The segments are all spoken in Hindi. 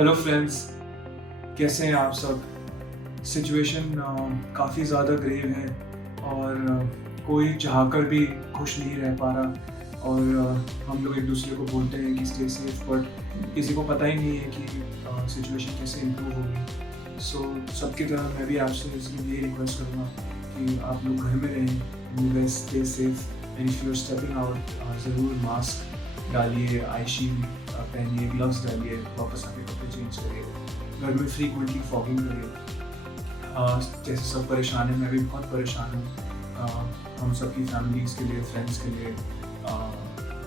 हेलो फ्रेंड्स, कैसे हैं आप सब। सिचुएशन काफ़ी ज़्यादा ग्रेव है और कोई चाहकर भी खुश नहीं रह पा रहा और हम लोग एक दूसरे को बोलते हैं कि स्टे सेफ, बट किसी को पता ही नहीं है कि सिचुएशन कैसे इम्प्रूव होगी। सो सबकी तरह मैं भी आपसे सिर्फ ये रिक्वेस्ट करूँगा कि आप लोग घर में रहें, you guys stay safe and if you are stepping out ज़रूर मास्क डालिए, आई शील्ड पहनिए, ग्लव्स डालिए, वापस आके कपड़े चेंज करिए, घर में फ्रीक्वेंटली फॉगिंग करिए। जैसे सब परेशान हैं, मैं भी बहुत परेशान हूँ, हम सबकी फैमिलीज़ के लिए, फ्रेंड्स के लिए,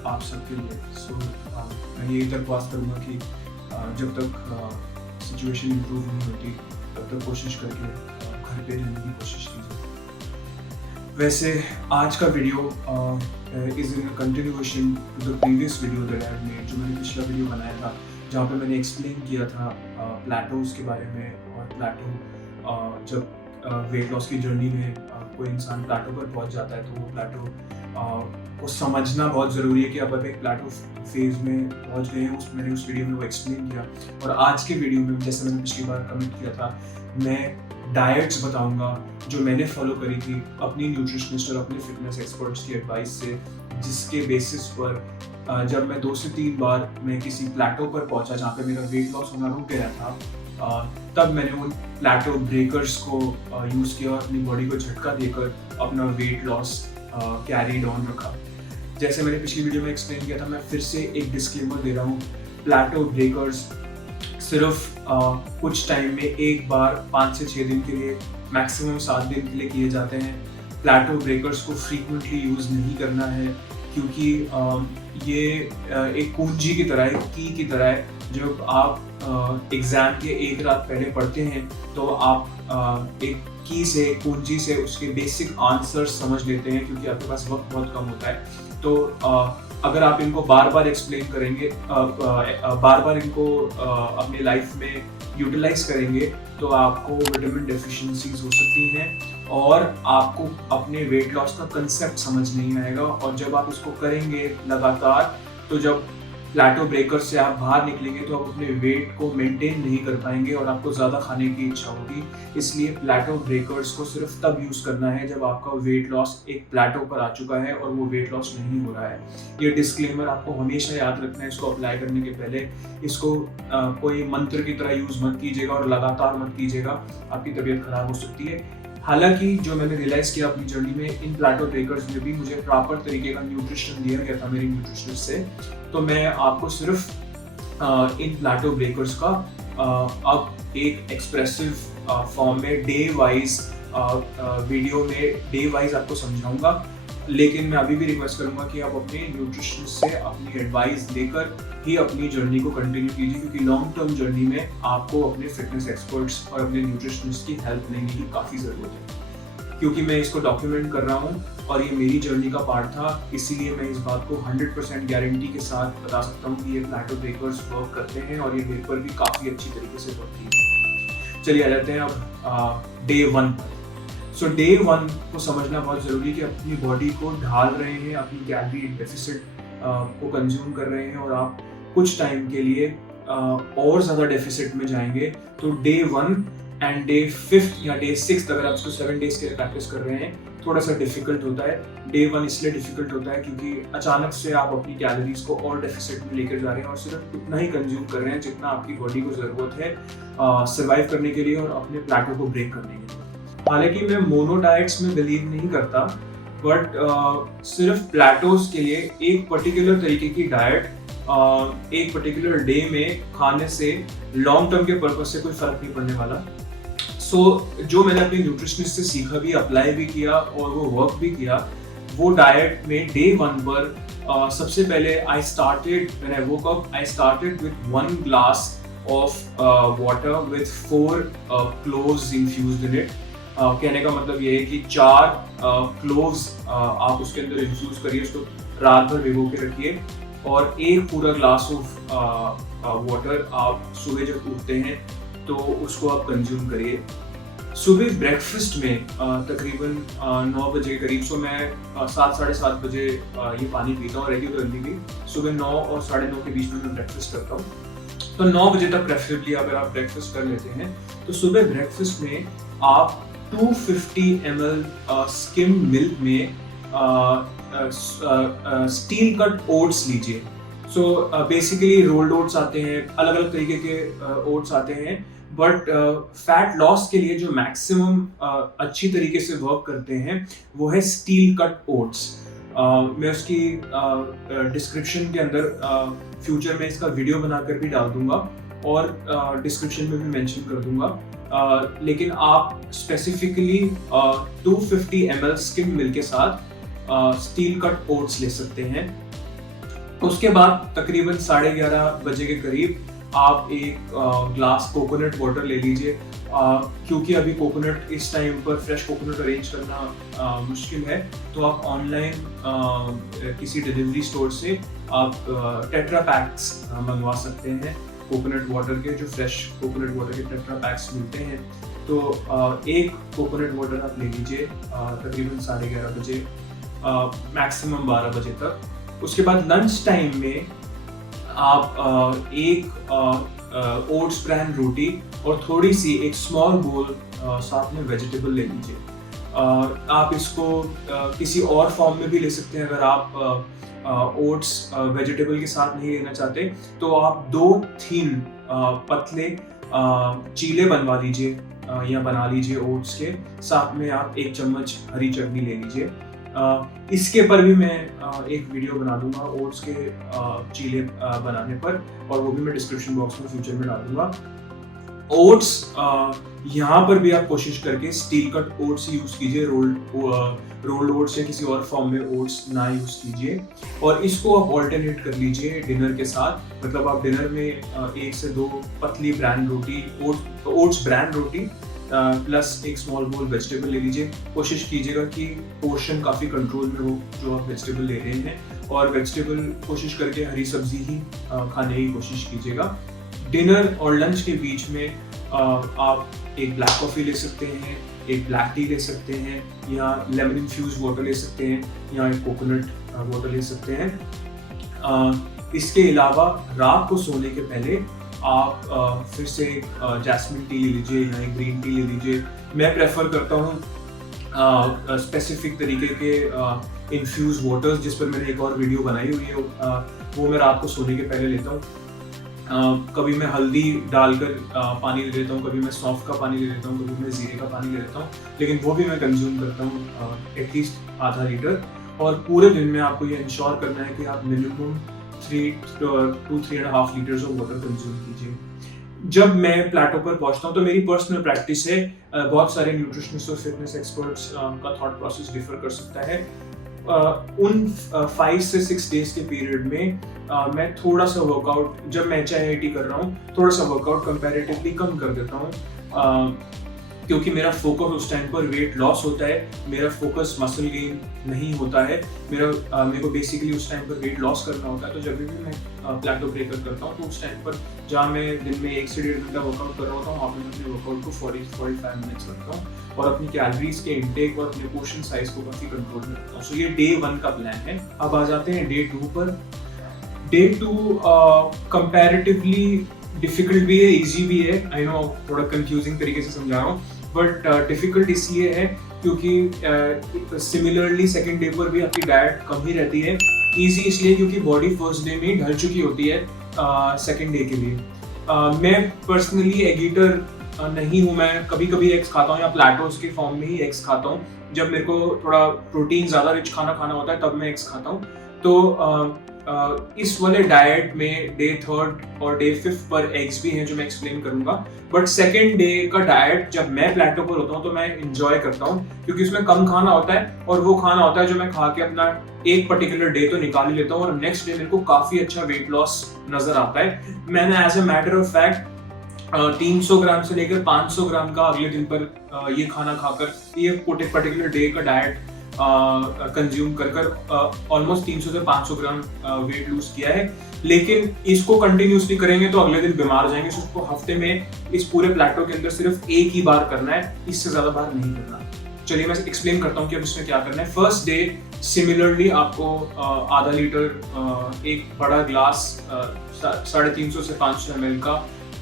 आप सबके लिए। सो मैं यही दरख्वास्त करूँगा कि जब तक सिचुएशन इम्प्रूव नहीं होती तब तक कोशिश करके घर पे रहने की कोशिश कीजिए। वैसे आज का video is in continuation to the previous video that I had made, जो मैंने पिछला वीडियो बनाया था जहाँ पे मैंने एक्सप्लेन किया था प्लेटोज़ के बारे में। और प्लेटो जब वेट लॉस की जर्नी में कोई इंसान प्लेटो पर पहुँच जाता है तो वो प्लेटो को समझना बहुत ज़रूरी है कि अब एक प्लेटो फेज़ में पहुँच गए हैं। मैंने उस वीडियो में वो एक्सप्लेन किया। और आज के वीडियो में, जैसे मैंने पिछली बार कमेंट किया था, मैं डाइट्स बताऊंगा जो मैंने फॉलो करी थी अपनी न्यूट्रिशनिस्ट और अपने फिटनेस एक्सपर्ट्स की एडवाइस से, जिसके बेसिस पर जब मैं 2 से 3 बार मैं किसी प्लेटो पर पहुंचा जहाँ पे मेरा वेट लॉस होना रुक गया था, तब मैंने उन प्लेटो ब्रेकर्स को यूज़ किया और अपनी बॉडी को झटका देकर अपना वेट लॉस कैरीड ऑन रखा। जैसे मैंने पिछली वीडियो में एक्सप्लेन किया था, मैं फिर से एक डिस्क्लेमर दे रहा हूँ, प्लेटो ब्रेकर्स सिर्फ कुछ टाइम में एक बार 5 से 6 दिन के लिए, मैक्सिमम 7 दिन के लिए किए जाते हैं। प्लेटो ब्रेकर्स को फ्रीक्वेंटली यूज़ नहीं करना है क्योंकि ये एक कुंजी की तरह है, की की तरह है। जब आप एग्ज़ाम के एक रात पहले पढ़ते हैं तो आप एक की से, कुंजी से उसके बेसिक आंसर समझ लेते हैं क्योंकि आपके पास वक्त बहुत कम होता है। तो अगर आप इनको बार बार एक्सप्लेन करेंगे, बार बार इनको अपनी लाइफ में यूटिलाइज करेंगे तो आपको विटामिन डेफिशिएंसीज हो सकती हैं और आपको अपने वेट लॉस का कंसेप्ट समझ नहीं आएगा। और जब आप इसको करेंगे लगातार, तो जब प्लेटो ब्रेकर से आप बाहर निकलेंगे तो आप अपने वेट को मेंटेन नहीं कर पाएंगे और आपको ज़्यादा खाने की इच्छा होगी। इसलिए प्लेटो ब्रेकर्स को सिर्फ तब यूज़ करना है जब आपका वेट लॉस एक प्लेटो पर आ चुका है और वो वेट लॉस नहीं हो रहा है। ये डिस्क्लेमर आपको हमेशा याद रखना है इसको अप्लाई करने के पहले। इसको कोई मंत्र की तरह यूज़ मत कीजिएगा और लगातार मत कीजिएगा, आपकी तबीयत खराब हो सकती है। हालांकि जो मैंने रियलाइज किया अपनी जर्नी में, इन प्लेटो ब्रेकर्स में भी मुझे प्रॉपर तरीके का न्यूट्रिशन दिया गया था मेरी न्यूट्रिशनिस्ट से। तो मैं आपको सिर्फ इन प्लेटो ब्रेकर्स का अब एक एक्सप्रेसिव फॉर्म में डे वाइज वीडियो में डे वाइज आपको समझाऊंगा। लेकिन मैं अभी भी रिक्वेस्ट करूंगा कि आप अपने न्यूट्रिशनिस्ट से अपनी एडवाइस लेकर ही अपनी जर्नी को कंटिन्यू कीजिए, क्योंकि लॉन्ग टर्म जर्नी में आपको अपने फिटनेस एक्सपर्ट्स और अपने न्यूट्रिशनिस्ट की हेल्प लेने की काफ़ी ज़रूरत है। क्योंकि मैं इसको डॉक्यूमेंट कर रहा हूँ और ये मेरी जर्नी का पार्ट था, इसीलिए मैं इस बात को 100% गारंटी के साथ बता सकता हूँ कि ये प्लेटो ब्रेकर्स वर्क करते हैं और ये मेरे पर भी काफ़ी अच्छी तरीके से वर्क किए हैं। चलिए आ जाते हैं अब डे 1 पर। सो डे 1 को समझना बहुत ज़रूरी है कि अपनी बॉडी को ढाल रहे हैं, अपनी कैलोरी डेफिसिट को कंज्यूम कर रहे हैं और आप कुछ टाइम के लिए और ज़्यादा डेफिसिट में जाएंगे। तो डे 1 एंड डे 5 या डे 6, अगर आप इसको 7 डेज के लिए प्रैक्टिस कर रहे हैं, थोड़ा सा डिफिकल्ट होता है। डे 1 इसलिए डिफिकल्ट होता है क्योंकि अचानक से आप अपनी कैलोरीज को और डेफिसिट में लेकर जा रहे हैं और सिर्फ उतना ही कंज्यूम कर रहे हैं जितना आपकी बॉडी को ज़रूरत है सर्वाइव करने के लिए और अपने प्लेटो को ब्रेक करने के लिए। हालांकि मैं मोनो डाइट्स में बिलीव नहीं करता, बट सिर्फ प्लेटोज के लिए एक पर्टिकुलर तरीके की डाइट एक पर्टिकुलर डे में खाने से लॉन्ग टर्म के पर्पज से कोई फर्क नहीं पड़ने वाला। सो जो मैंने अपनी न्यूट्रिशनिस्ट से सीखा भी, अप्लाई भी किया और वो वर्क भी किया, वो डाइट में डे 1 पर सबसे पहले I started with 1 glass of water with 4 cloves infused in it. कहने का मतलब ये है कि 4 क्लोव्स आप उसके अंदर इन्फ्यूज करिए, उसको रात भर भिगो के रखिए और 1 पूरा ग्लास ऑफ वाटर आप सुबह जब उठते हैं तो उसको आप कंज्यूम करिए। सुबह ब्रेकफास्ट में तकरीबन 9 बजे करीब, सो मैं 7 साढ़े 7 बजे ये पानी पीता हूँ रेगुलरली भी। सुबह 9 और 9:30 के बीच में मैं ब्रेकफास्ट करता हूँ। तो 9 बजे तक प्रेफरेबली अगर आप ब्रेकफास्ट कर लेते हैं तो सुबह ब्रेकफास्ट में आप 250 ml स्किम मिल्क में स्टील कट ओट्स लीजिए। सो बेसिकली रोल्ड ओट्स आते हैं, अलग अलग तरीके के ओट्स आते हैं, बट फैट लॉस के लिए जो मैक्सिमम अच्छी तरीके से वर्क करते हैं वो है स्टील कट ओट्स। मैं उसकी डिस्क्रिप्शन के अंदर फ्यूचर में इसका वीडियो बनाकर भी डाल दूंगा और डिस्क्रिप्शन में भी मेंशन कर दूंगा। लेकिन आप स्पेसिफिकली 250 ml स्किम मिल्क के साथ स्टील कट ओट्स ले सकते हैं। उसके बाद तकरीबन 11:30 बजे के करीब आप एक ग्लास कोकोनट वाटर ले लीजिए। क्योंकि अभी कोकोनट इस टाइम पर फ्रेश कोकोनट अरेंज करना मुश्किल है, तो आप ऑनलाइन किसी डिलीवरी स्टोर से आप टेट्रा पैक्स मंगवा सकते हैं कोकोनट वाटर के, जो फ्रेश कोकोनट वाटर के टेट्रा पैक्स मिलते हैं। तो एक कोकोनट वाटर आप ले लीजिए तकरीबन 11:30 बजे, मैक्सिमम 12 बजे तक। उसके बाद लंच टाइम में आप एक ओट्स ब्रांड रोटी और थोड़ी सी एक स्मॉल बोल साथ में वेजिटेबल ले लीजिए। आप इसको किसी और फॉर्म में भी ले सकते हैं। अगर आप ओट्स वेजिटेबल के साथ नहीं लेना चाहते तो आप 2 थीन पतले चीले बनवा लीजिए या बना लीजिए ओट्स के साथ में। आप 1 चम्मच हरी चटनी ले लीजिए। इसके पर भी मैं एक वीडियो बना दूंगा ओट्स के चीले बनाने पर, और वो भी मैं डिस्क्रिप्शन बॉक्स में फ्यूचर में डाल दूंगा। ओट्स यहाँ पर भी आप कोशिश करके स्टील कट ओट्स यूज कीजिए, रोल्ड ओट्स या किसी और फॉर्म में ओट्स ना यूज कीजिए। और इसको आप ऑल्टरनेट कर लीजिए डिनर के साथ। मतलब आप डिनर में 1 से 2 पतली ब्रांड रोटी, ओट्स ब्रांड रोटी प्लस एक स्मॉल बोल वेजिटेबल ले लीजिए। कोशिश कीजिएगा कि पोर्शन काफ़ी कंट्रोल में हो जो आप वेजिटेबल ले रहे हैं, और वेजिटेबल कोशिश करके हरी सब्जी ही खाने की कोशिश कीजिएगा। डिनर और लंच के बीच में आप एक ब्लैक कॉफ़ी ले सकते हैं, एक ब्लैक टी ले सकते हैं, या लेमन इन्फ्यूज वाटर ले सकते हैं, या एक कोकोनट वाटर ले सकते हैं। इसके अलावा रात को सोने के पहले आप फिर से जैस्मिन टी ले लीजिए या एक ग्रीन टी ले लीजिए। मैं प्रेफर करता हूँ स्पेसिफिक तरीके के इन्फ्यूज वाटर्स, जिस पर मैंने एक और वीडियो बनाई हुई है, वो मैं रात को सोने के पहले लेता हूँ। कभी मैं हल्दी डालकर पानी ले लेता हूँ, कभी मैं सौंफ का पानी ले लेता हूँ, कभी मैं जीरे का पानी ले लेता हूँ, लेकिन वो भी मैं कंज्यूम करता हूँ एटलीस्ट आधा लीटर। और पूरे दिन में आपको ये इंश्योर करना है कि आप minimum 3 to 3.5 litres of water consume कीजिए। जब मैं प्लेटो पर पहुंचता हूं तो मेरी पर्सनल प्रैक्टिस है, बहुत सारे न्यूट्रिशनिस्ट और फिटनेस एक्सपर्ट्स का थॉट प्रोसेस डिफर कर सकता है। उन 5 से 6 डेज के पीरियड में मैं थोड़ा सा वर्कआउट, जब मैं HIIT कर रहा हूँ, थोड़ा सा वर्कआउट कंपैरेटिवली कम कर देता हूँ, क्योंकि मेरा फोकस उस टाइम पर वेट लॉस होता है, मेरा फोकस मसल गेन नहीं होता है। मेरे को बेसिकली उस टाइम पर वेट लॉस करना होता है। तो जब भी मैं प्लेटो ब्रेकर करता हूँ तो उस टाइम पर जहाँ मैं दिन में 1 से 1.5 घंटा वर्कआउट कर रहा होता हूँ, वहाँ पर मैं अपने वर्कआउट को 40-45 मिनट्स रखता हूँ और अपनी कैलोरीज के इंटेक और अपने पोर्शन साइज को काफ़ी कंट्रोल में रखता हूँ। सो ये डे 1 का प्लान है। अब आ जाते हैं डे 2 पर। डे 2 कंपैरेटिवली डिफिकल्ट भी है, इजी भी है। आई नो थोड़ा कंफ्यूजिंग तरीके से समझा रहा हूँ, बट डिफिकल्ट इसलिए है क्योंकि सिमिलरली सेकेंड डे पर भी आपकी डाइट कम ही रहती है। इजी इसलिए क्योंकि बॉडी फर्स्ट डे में ही ढल चुकी होती है सेकेंड डे के लिए। मैं पर्सनली एग ईटर नहीं हूँ, मैं कभी कभी एग्स खाता हूँ या प्लेटोज के फॉर्म में ही एग्स खाता हूँ। जब मेरे को थोड़ा प्रोटीन ज़्यादा रिच खाना होता है तब मैं एग्स खाता हूँ। तो इस वाले डाइट में डे 3 और डे 5 पर एग्स भी हैं जो मैं एक्सप्लेन करूंगा। बट सेकेंड डे का डाइट जब मैं प्लेटो पर होता हूँ तो मैं इंजॉय करता हूँ, क्योंकि उसमें कम खाना होता है और वो खाना होता है जो मैं खा के अपना एक पर्टिकुलर डे तो निकाल ही लेता हूँ और नेक्स्ट डे मेरे को काफी अच्छा वेट लॉस नजर आता है। मैंने as a matter of fact 300 gram से लेकर 500 ग्राम का अगले दिन पर ये खाना खाकर ये पर्टिकुलर डे का डाइट कंज्यूम कर ऑलमोस्ट 300 से 500 ग्राम वेट लूज किया है। लेकिन इसको कंटिन्यूसली करेंगे तो अगले दिन बीमार हो जाएंगे। तो उसको हफ्ते में इस पूरे प्लेटो के अंदर सिर्फ एक ही बार करना है, इससे ज्यादा बार नहीं करना। चलिए मैं एक्सप्लेन करता हूँ कि अब इसमें क्या करना है। फर्स्ट डे सिमिलरली आपको आधा लीटर एक बड़ा ग्लास 350 से 500 ml का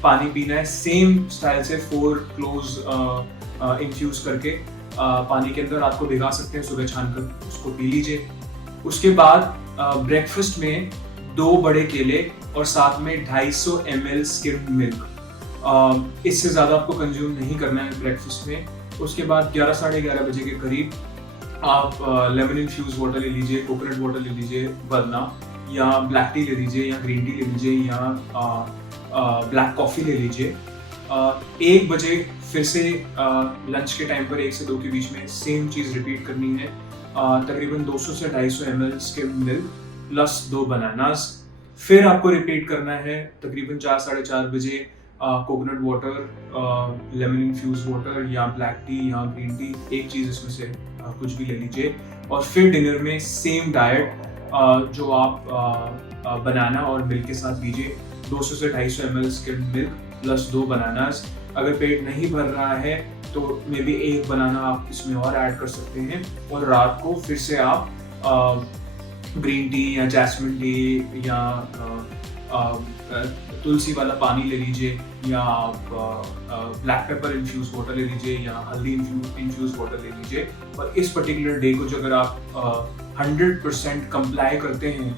पानी पीना है। सेम स्टाइल से 4 क्लोव्स इन्फ्यूज करके पानी के अंदर आपको भिगा सकते हैं, सुबह छानकर उसको पी लीजिए। उसके बाद ब्रेकफास्ट में 2 बड़े केले और साथ में 250 ml स्किम्ड मिल्क। इससे ज़्यादा आपको कंज्यूम नहीं करना है ब्रेकफास्ट में। उसके बाद 11 साढ़े 11 बजे के करीब आप लेमन इन्फ्यूज वाटर ले लीजिए, कोकोनट वाटर ले लीजिए, वरना या ब्लैक टी ले लीजिए या ग्रीन टी ले लीजिए या ब्लैक कॉफ़ी ले लीजिए। 1 बजे फिर से लंच के टाइम पर 1 से 2 के बीच में सेम चीज़ रिपीट करनी है। तकरीबन 200 से 250 ml skimmed milk plus 2 bananas. फिर आपको रिपीट करना है तकरीबन 4 साढ़े 4 बजे coconut water, lemon infuse water या ब्लैक टी या ग्रीन टी, एक चीज़ इसमें से कुछ भी ले लीजिए। और फिर डिनर में सेम डाइट जो आप बनाना और मिल्क के साथ लीजिए, 200 से 250 ml skimmed milk plus 2 bananas. अगर पेट नहीं भर रहा है तो मे बी 1 बनाना आप इसमें और ऐड कर सकते हैं। और रात को फिर से आप ग्रीन टी या जैस्मिन टी या तुलसी वाला पानी ले लीजिए या आप ब्लैक पेपर इन्फ्यूज वाटर ले लीजिए या हल्दी इन्फ्यूज वाटर ले लीजिए। और इस पर्टिकुलर डे को जो अगर आप 100% कंप्लाई करते हैं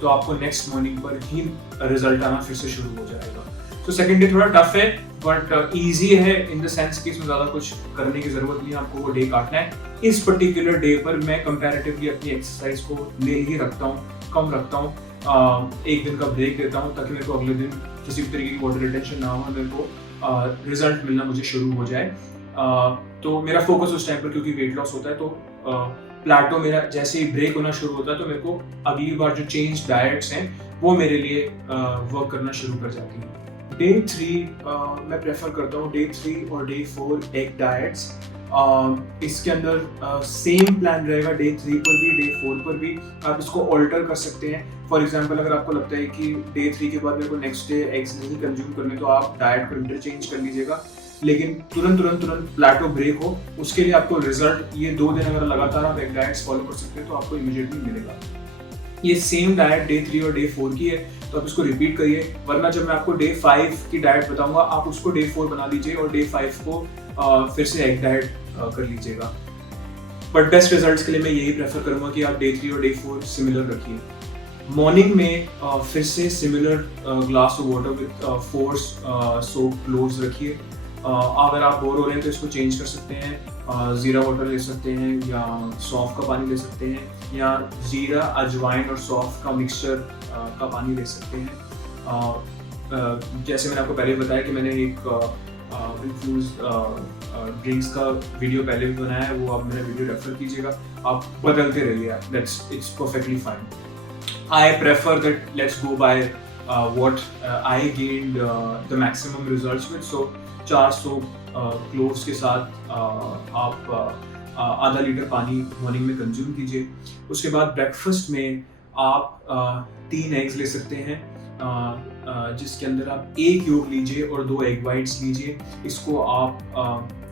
तो आपको नेक्स्ट मॉर्निंग पर ही रिजल्ट आना फिर से शुरू हो जाएगा। तो सेकेंड डे थोड़ा टफ है बट ईजी है इन द सेंस कि इसमें ज़्यादा कुछ करने की ज़रूरत नहीं है, आपको वो डे काटना है। इस पर्टिकुलर डे पर मैं कंपैरेटिवली अपनी एक्सरसाइज को ले ही रखता हूँ, कम रखता हूँ। 1 दिन का ब्रेक देता हूँ ताकि मेरे को अगले दिन किसी भी तरीके की वाटर रिटेंशन ना हो, मेरे को रिजल्ट मिलना मुझे शुरू हो जाए। तो मेरा फोकस उस टाइम पर, क्योंकि वेट लॉस होता है तो प्लाटो मेरा जैसे ही ब्रेक होना शुरू होता है तो मेरे को अगली बार जो चेंज डाइट्स हैं वो मेरे लिए वर्क करना शुरू कर जाती है। डे 3 मैं प्रेफर करता हूँ, डे 3 और डे 4 एग डाइट्स। इसके अंदर सेम प्लान रहेगा डे 3 पर भी, डे 4 पर भी। आप इसको ऑल्टर कर सकते हैं। फॉर एग्जांपल अगर आपको लगता है कि डे 3 के बाद मेरे को नेक्स्ट डे एग्स नहीं कंज्यूम करने, तो आप डाइट को इंटरचेंज कर लीजिएगा। लेकिन तुरंत प्लाटो ब्रेक हो, उसके लिए आपको रिजल्ट ये 2 दिन अगर लगातार आप एग डाइट्स फॉलो कर सकते हैं तो आपको इमीडिएटली मिलेगा। ये सेम डाइट डे 3 और डे 4 की है तो आप इसको रिपीट करिए, वरना जब मैं आपको डे 5 की डाइट बताऊंगा आप उसको डे 4 बना लीजिए और डे 5 को फिर से एग डाइट कर लीजिएगा। बट बेस्ट रिजल्ट्स के लिए मैं यही प्रेफर करूंगा कि आप डे 3 और डे 4 सिमिलर रखिए। मॉर्निंग में फिर से similar glass of water with 4 soap cloves रखिए। अगर आप बोर हो रहे हैं तो इसको चेंज कर सकते हैं, जीरा वाटर ले सकते हैं या सौंफ का पानी ले सकते हैं या जीरा, अजवाइन और सौंफ का मिक्सचर का पानी ले सकते हैं। जैसे मैंने आपको पहले बताया कि मैंने एक इन्फ्यूज ड्रिंक्स का वीडियो पहले भी बनाया है, वो आप मेरा वीडियो रेफर कीजिएगा, आप बदलते रहिए, it's perfectly fine. I prefer that let's go by what I gained the maximum results with. So 400 cloves के साथ आप आधा लीटर पानी मॉर्निंग में कंज्यूम कीजिए। उसके बाद ब्रेकफास्ट में आप 3 एग्स ले सकते हैं, जिसके अंदर आप 1 योग लीजिए और 2 एग वाइट्स लीजिए। इसको आप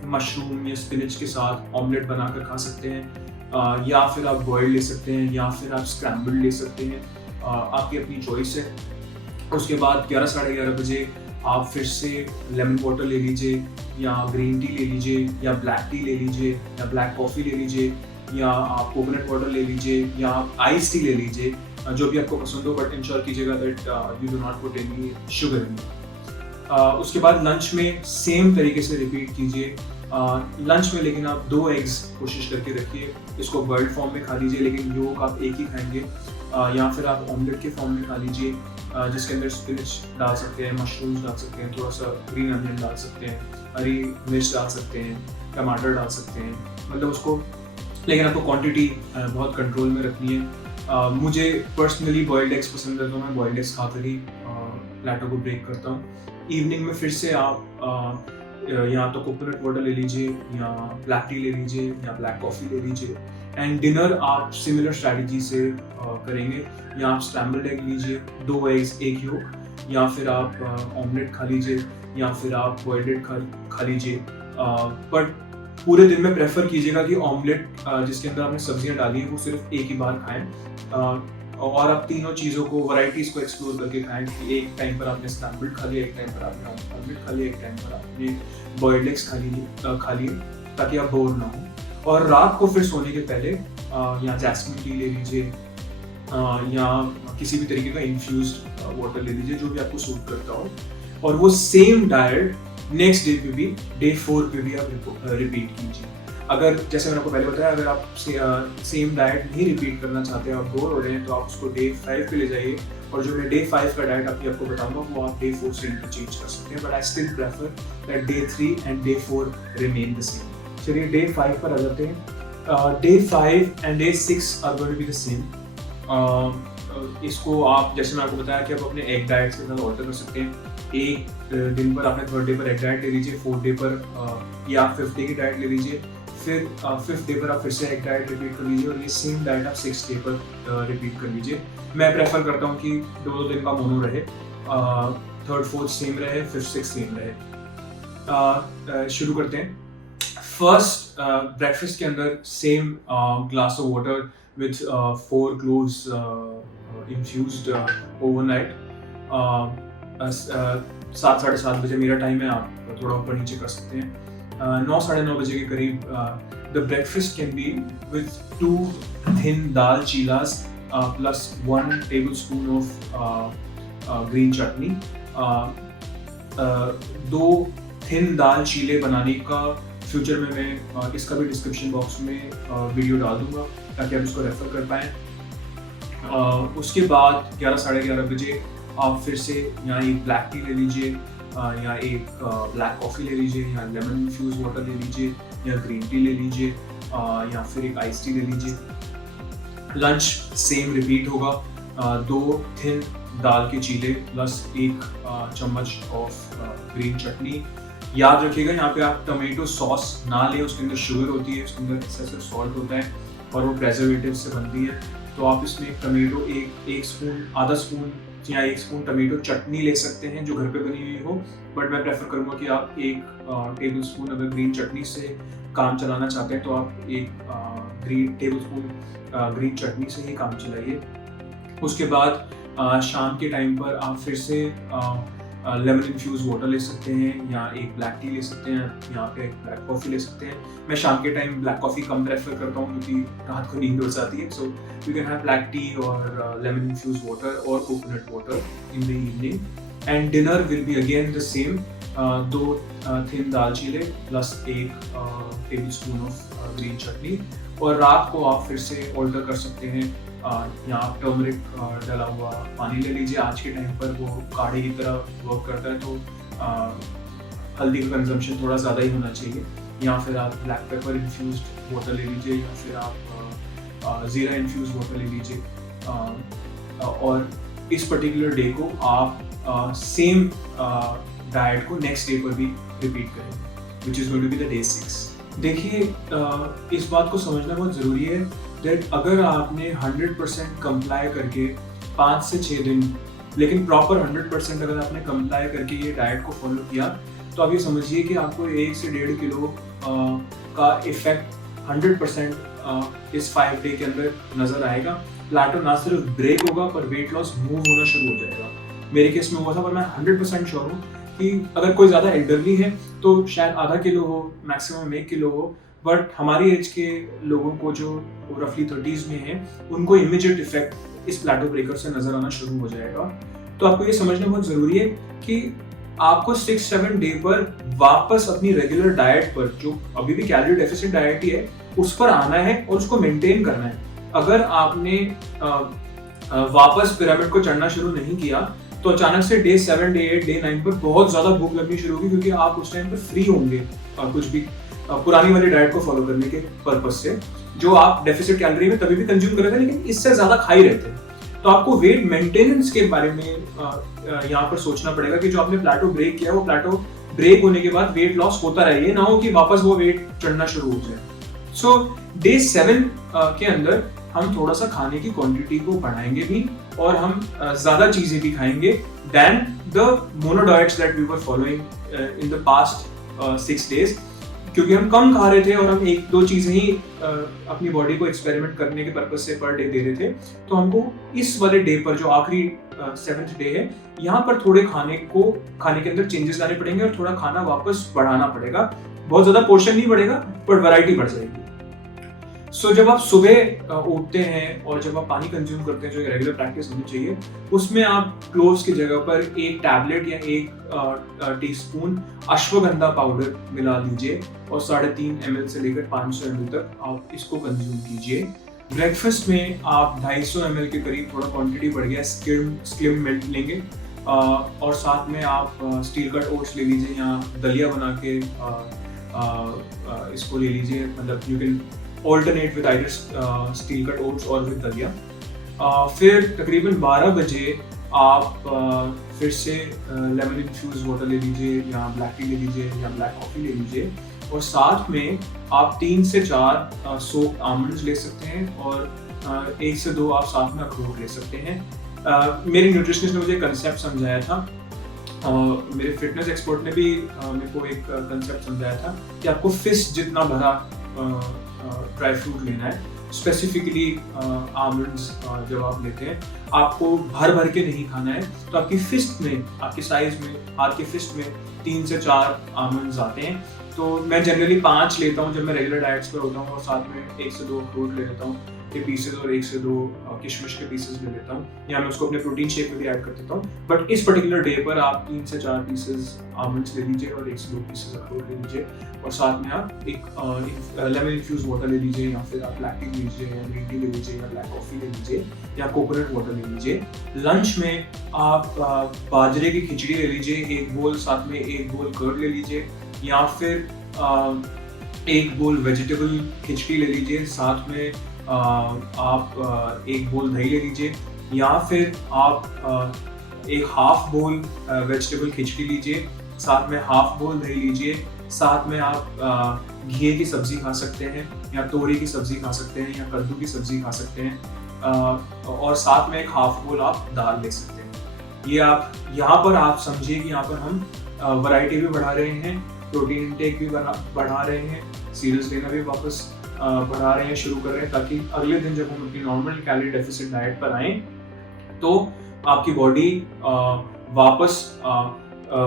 मशरूम या स्पिनच के साथ ऑमलेट बनाकर खा सकते हैं, या फिर आप बॉइल्ड ले सकते हैं या फिर आप स्क्रैम्बल्ड ले सकते हैं, आपकी अपनी चॉइस है। उसके बाद 11 साढ़े 11 बजे आप फिर से लेमन वाटर ले लीजिए या ग्रीन टी ले लीजिए या ब्लैक टी ले लीजिए या ब्लैक कॉफ़ी ले लीजिए या आप कोकोनट वाटर ले लीजिए या आप आइस टी ले लीजिए, जो भी आपको पसंद हो, बट इंश्योर कीजिएगा that you do not put any sugar in. उसके बाद लंच में सेम तरीके से रिपीट कीजिए। लंच में लेकिन आप 2 एग्स कोशिश करके रखिए, इसको बॉइल्ड फॉर्म में खा लीजिए लेकिन योग आप एक ही खाएंगे, या फिर आप ऑमलेट के फॉर्म में खा लीजिए, जिसके अंदर स्पिनच डाल सकते हैं, मशरूम्स डाल सकते हैं, थोड़ा सा ग्रीन अनियन डाल सकते हैं, हरी मिर्च डाल सकते हैं, टमाटर डाल सकते हैं, मतलब उसको, लेकिन आपको क्वांटिटी बहुत कंट्रोल में रखनी है। मुझे पर्सनली बॉइल्ड एग्स पसंद है तो मैं बॉइल्ड एग्स खाकर ही प्लेटो को ब्रेक करता हूँ। इवनिंग में फिर से आप या तो कोकोनट वाटर ले लीजिए या ब्लैक टी ले लीजिए या ब्लैक कॉफ़ी ले लीजिए। एंड डिनर आप सिमिलर स्ट्रैटेजी से करेंगे, या आप स्क्रैम्बल्ड एग लीजिए, 2 एग्स 1 योग, या फिर आप ऑमलेट खा लीजिए या फिर आप बॉइल्ड एग खा लीजिए। बट पूरे दिन में प्रेफर कीजिएगा कि ऑमलेट जिसके अंदर आपने सब्जियां डाली हैं वो सिर्फ एक ही बार खाएं, और आप तीनों चीज़ों को वैरायटीज़ को एक्सप्लोर करके खाएं कि एक टाइम पर आपने स्क्रैम्बल्ड खा लिया, एक टाइम पर आपने ऑमलेट खा लिया, एक टाइम पर आपने बॉइल्ड एग्स खा लिए ताकि आप बोर ना हो। और रात को फिर सोने के पहले या जैस्मिन टी ले लीजिए या किसी भी तरीके का इन्फ्यूज्ड वाटर ले लीजिए जो भी आपको सूट करता हो, और वो सेम डाइट नेक्स्ट डे पे भी, डे 4 पे भी आप रिपीट कीजिए। अगर जैसे मैंने आपको पहले बताया, अगर आप सेम डाइट नहीं रिपीट करना चाहते हैं और बोर हो रहे हैं तो आप उसको डे 5 पे ले जाइए, और जो मैं डे 5 का डाइट आपको बताऊंगा वो आप डे 4 से इंटरचेंज कर सकते हैं, but I still prefer that day 3 and day 4 remain the same. चलिए डे 5 पर आ जाते हैं। Day 5 and day 6 are going to be the same. इसको आप, जैसे मैं आपको बताया कि आप अपने एग डाइट के साथ ऑल्टर कर सकते हैं। एक दिन पर आपने 3rd डे पर एग डाइट ले लीजिए, 4th डे पर या 5th डे की डाइट ले लीजिए, फिर 5th डे पर आप फिर से एग डाइट रिपीट कर लीजिए, और ये सेम डाइट आप 6th डे पर रिपीट कर लीजिए। मैं प्रेफर करता हूँ कि 2 दिन का मोनो रहे, 3rd 4th सेम रहे, 5th 6th सेम रहे। शुरू करते हैं। फर्स्ट ब्रेकफास्ट के अंदर same glass of water with 4 cloves infused overnight। 7 साढ़े 7 बजे मेरा टाइम है, आप थोड़ा ऊपर नीचे कर सकते हैं। 9 साढ़े 9 बजे के करीब the breakfast can be with 2 thin dal chilas plus 1 tablespoon of green chutney। 2 thin दाल चीले बनाने का फ्यूचर में मैं इसका भी डिस्क्रिप्शन बॉक्स में वीडियो डाल दूंगा ताकि आप इसको रेफर कर पाएँ। उसके बाद 11 साढ़े 11 बजे आप फिर से यहाँ एक ब्लैक टी ले लीजिए, या एक ब्लैक कॉफ़ी ले लीजिए, या लेमन इन्फ्यूज वाटर ले लीजिए, या ग्रीन टी ले लीजिए, या फिर एक आइस टी ले लीजिए। लंच सेम रिपीट होगा, 2 थिन दाल के चीले प्लस 1 चम्मच ऑफ ग्रीन चटनी। याद रखिएगा यहाँ पे आप टमेटो सॉस ना लें, उसके अंदर शुगर होती है, उसके अंदर एक्सेसिव सॉल्ट होता है और वो प्रेजर्वेटिव से बनती है। तो आप इसमें टमेटो एक स्पून, आधा स्पून या 1 स्पून टमेटो चटनी ले सकते हैं जो घर पे बनी हुई हो, बट मैं प्रेफर करूँगा कि आप 1 टेबल स्पून अगर ग्रीन चटनी से काम चलाना चाहते हैं तो आप 1 टेबल स्पून ग्रीन चटनी से ही काम चलाइए। उसके बाद शाम के टाइम पर आप फिर से लेमन इन्फ्यूज वाटर ले सकते हैं, या एक ब्लैक टी ले सकते हैं, यहाँ पे एक ब्लैक कॉफ़ी ले सकते हैं। मैं शाम के टाइम ब्लैक कॉफ़ी कम प्रेफर करता हूँ क्योंकि रात को नींद हो जाती है, so you can have black tea और लेमन इन्फ्यूज वाटर और coconut water in the evening. And dinner will be again the same, 2 thin dal चीले plus 1 tablespoon of green chutney. और रात को आप फिर से ऑल्टर कर सकते हैं, यहाँ आप टर्मरिक डाला हुआ पानी ले लीजिए। आज के टाइम पर वो काढ़े की तरह वर्क करता है, तो हल्दी का कंजम्पशन थोड़ा ज़्यादा ही होना चाहिए। या फिर आप ब्लैक पेपर इन्फ्यूज्ड वाटर ले लीजिए, या फिर आप ज़ीरा इन्फ्यूज्ड वाटर ले लीजिए। और इस पर्टिकुलर डे को आप सेम डाइट को नेक्स्ट डे पर भी रिपीट करें, which is going to be the day 6। देखिए, इस बात को समझना बहुत ज़रूरी है दैट अगर आपने 100% कंप्लाई करके 5 से 6 दिन, लेकिन प्रॉपर 100% अगर आपने कंप्लाई करके ये डाइट को फॉलो किया, तो आप ये समझिए कि आपको 1 से 1.5 किलो का इफेक्ट 100% इस 5 डे के अंदर नज़र आएगा। प्लेटो ना सिर्फ ब्रेक होगा पर वेट लॉस मूव होना शुरू हो जाएगा। मेरे केस में हुआ था, पर मैं 100% श्योर हूँ कि अगर कोई ज़्यादा एल्डरली है तो शायद आधा किलो हो, मैक्सिमम 1 किलो हो, बट हमारी एज के लोगों को जो रफली 30s में हैं, उनको इमीडिएट इफेक्ट इस प्लेटो ब्रेकर से नजर आना शुरू हो जाएगा। तो आपको ये समझना बहुत ज़रूरी है कि आपको 6-7 डे पर वापस अपनी रेगुलर डाइट पर, जो अभी भी कैलोरी डेफिसिट डाइट ही है, उस पर आना है और उसको मेंटेन करना है। अगर आपने वापस पिरामिड को चढ़ना शुरू नहीं किया तो अचानक से डे 7, डे 8, डे 9 पर बहुत ज़्यादा भूख लगनी शुरू होगी, क्योंकि आप उस टाइम पर फ्री होंगे कुछ भी पुरानी वाली डाइट को फॉलो करने के पर्पज से, जो आप डेफिसिट कैलोरी में तभी भी कंज्यूम कर रहे थे, लेकिन इससे ज़्यादा खा ही रहते हैं। तो आपको वेट मेंटेनेंस के बारे में यहाँ पर सोचना पड़ेगा कि जो आपने प्लेटो ब्रेक किया, वो प्लेटो ब्रेक होने के बाद वेट लॉस होता रहे, ये ना हो कि वापस वो वेट चढ़ना शुरू हो जाए। सो डे 7 के अंदर हम थोड़ा सा खाने की क्वांटिटी को बढ़ाएंगे भी, और हम ज़्यादा चीज़ें भी खाएंगे then the mono diets that we were following in the past 6 days। क्योंकि हम कम खा रहे थे और हम 1-2 चीज़ें ही अपनी बॉडी को एक्सपेरिमेंट करने के पर्पज से पर डे दे रहे थे, तो हमको इस वाले डे पर जो आखिरी 7th डे है, यहाँ पर थोड़े खाने के अंदर चेंजेस लाने पड़ेंगे और थोड़ा खाना वापस बढ़ाना पड़ेगा। बहुत ज़्यादा पोर्शन नहीं बढ़ेगा, बट वैरायटी बढ़ जाएगी। सो जब आप सुबह उठते हैं और जब आप पानी कंज्यूम करते हैं, जो रेगुलर प्रैक्टिस होनी चाहिए, उसमें आप क्लोव्स की जगह पर एक टैबलेट या 1 टीस्पून अश्वगंधा पाउडर मिला लीजिए और 3.5 ml से लेकर 500 ml तक आप इसको कंज्यूम कीजिए। ब्रेकफास्ट में आप 250 ml के करीब, थोड़ा क्वांटिटी बढ़ गया, स्किम मिल्क लेंगे और साथ में आप स्टील कट ओट्स ले लीजिए या दलिया बना के इसको ले लीजिए। मतलब you can alternate with either steel cut oats और with दलिया। फिर तकरीबन 12 बजे आप फिर से लेमन इन्फ्यूज वाटर ले लीजिए या ब्लैक टी ले लीजिए या ब्लैक कॉफ़ी ले लीजिए और साथ में आप 3 से 4 सोक्ड आमंड्स ले सकते हैं और 1 से 2 आप साथ में अखरोट ले सकते हैं। मेरे न्यूट्रिशनिस्ट ने मुझे कंसेप्ट समझाया था, मेरे फिटनेस एक्सपर्ट ने भी मेरे को एक कंसेप्ट समझाया था कि आपको फिस्ट जितना भरा ड्राई फ्रूट लेना है। स्पेसिफिकली आमंड्स जब आप लेते हैं, आपको भर भर के नहीं खाना है, तो आपकी फिस्ट में, आपके साइज में, हाथ की फिस्ट में 3 से 4 आमंड्स आते हैं। तो मैं जनरली 5 लेता हूँ जब मैं रेगुलर डाइट्स पर होता हूँ और साथ में 1 से 2 अखरोट ले लेता हूँ के पीसेस और 1 से 2 किशमिश के पीसेस ले लेता हूँ या मैं उसको अपने प्रोटीन शेक में भी ऐड कर देता हूँ। बट इस पर्टिकुलर डे पर आप 3 से 4 पीसेस आमंड्स ले लीजिए और 1 से 2 पीसेस अखरोट ले लीजिए और साथ में आप एक लेमन इन्फ्यूज वाटर ले लीजिए या फिर आप ब्लैक टी ले लीजिए या ग्रीन टी ले लीजिए या ब्लैक कॉफ़ी ले लीजिए या कोकोनट वाटर ले लीजिए। लंच में आप बाजरे की खिचड़ी ले लीजिए 1 बोल, साथ में 1 बोल कर्ड ले लीजिए या फिर 1 बोल वेजिटेबल खिचड़ी ले लीजिए, साथ में आप 1 बोल दही ले लीजिए या फिर आप एक हाफ बोल वेजिटेबल खिचड़ी लीजिए, साथ में हाफ बोल दही लीजिए, साथ में आप घिये की सब्जी खा सकते हैं या तोरी की सब्जी खा सकते हैं या कद्दू की सब्जी खा सकते हैं और साथ में एक हाफ बोल आप दाल ले सकते हैं। ये आप यहाँ पर आप समझिए कि यहाँ पर हम वैरायटी भी बढ़ा रहे हैं, प्रोटीन इंटेक भी बढ़ा रहे हैं, सीरियल्स लेना भी वापस बढ़ा रहे हैं, शुरू कर रहे हैं, ताकि अगले दिन जब हम अपनी नॉर्मल कैलोरी डेफिसिट डाइट पर आएँ तो आपकी बॉडी वापस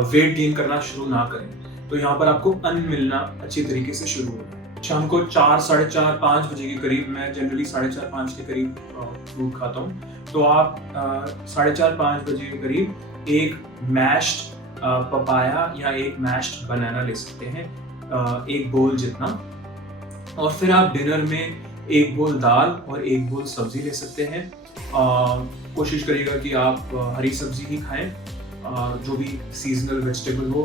वेट गेन करना शुरू ना करें। तो यहाँ पर आपको अन्न मिलना अच्छी तरीके से शुरू हो। शाम को 4, साढ़े 4, 5 बजे के करीब, मैं जनरली 4:30, 5 के करीब फ्रूट खाता हूँ। तो आप 4:30, 5 बजे के करीब एक मैश्ड पपाया या एक मैश्ड बनाना ले सकते हैं 1 बोल जितना, और फिर आप डिनर में 1 बोल दाल और 1 बोल सब्जी ले सकते हैं। कोशिश करिएगा कि आप हरी सब्जी ही खाएं, जो भी सीजनल वेजिटेबल हो,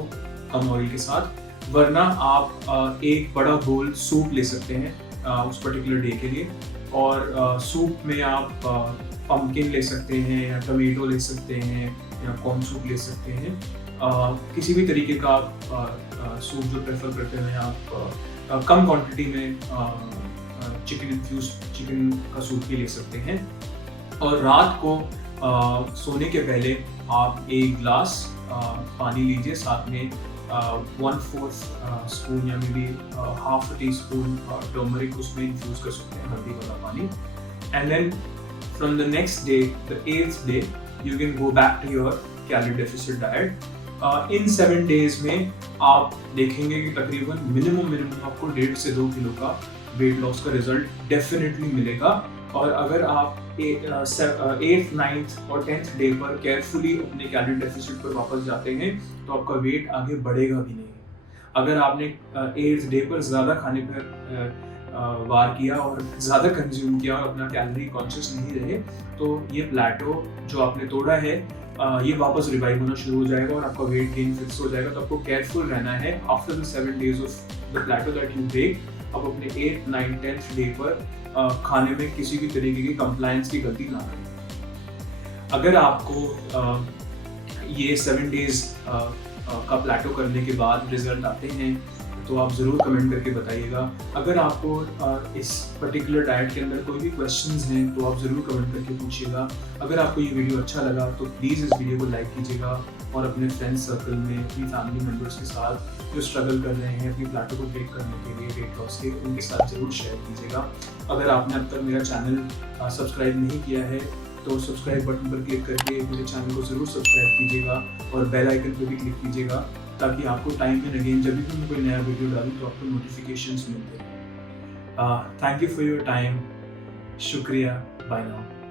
कम ऑयल के साथ, वरना आप 1 बड़ा बोल सूप ले सकते हैं उस पर्टिकुलर डे के लिए। और सूप में आप पम्पकिन ले सकते हैं या टमेटो ले सकते हैं या कॉर्न सूप ले सकते हैं। किसी भी तरीके का आप सूप जो प्रेफर करते हैं, आप कम क्वांटिटी में चिकन इन्फ्यूज चिकन का सूप भी ले सकते हैं। और रात को सोने के पहले आप 1 गिलास पानी लीजिए, साथ में 1/4 स्पून या maybe half teaspoon turmeric उसमें इन्फ्यूज कर सकते हैं, हल्दी वाला पानी। And then from the next day, the 8th day, you can go back to your calorie deficit diet. In 7 days में आप देखेंगे कि तकरीबन मिनिमम आपको 1.5 से 2 किलो का वेट लॉस का रिजल्ट डेफिनेटली मिलेगा। और अगर आप 8th, 9th और 10th डे पर केयरफुली अपने कैलोरी डेफिसिट पर वापस जाते हैं तो आपका वेट आगे बढ़ेगा भी नहीं। अगर आपने 8th डे पर ज़्यादा खाने पर वार किया और ज़्यादा कंज्यूम किया और अपना कैलोरी कॉन्शियस नहीं रहे, तो ये प्लेटो जो आपने तोड़ा है ये वापस रिवाइव होना शुरू हो जाएगा और आपका वेट गेन फिक्स हो जाएगा। तो आपको केयरफुल रहना है। After the 7 days of the plateau that you break, आप अपने 8th, 9th, 10th डे पर खाने में किसी भी तरीके की कंप्लायंस की गलती ना करें। अगर आपको ये 7 days का प्लेटो करने के बाद रिजल्ट आते हैं तो आप ज़रूर कमेंट करके बताइएगा। अगर आपको इस पर्टिकुलर डाइट के अंदर कोई भी क्वेश्चंस हैं तो आप ज़रूर कमेंट करके पूछिएगा। अगर आपको ये वीडियो अच्छा लगा तो प्लीज़ इस वीडियो को लाइक कीजिएगा और अपने फ्रेंड्स सर्कल में, अपनी फैमिली मेम्बर्स के साथ जो स्ट्रगल कर रहे हैं अपनी प्लाटो को ब्रेक करने के लिए वेट लॉस के, उनके साथ ज़रूर शेयर कीजिएगा। अगर आपने अब तक मेरा चैनल सब्सक्राइब नहीं किया है तो सब्सक्राइब बटन पर क्लिक करके मेरे चैनल को ज़रूर सब्सक्राइब कीजिएगा और बेल आइकन पर भी क्लिक कीजिएगा, ताकि आपको टाइम एंड अगेन जब भी मैं कोई नया वीडियो डालूँ तो आपको नोटिफिकेशंस मिलते हैं। Thank you for your time. शुक्रिया। Bye now.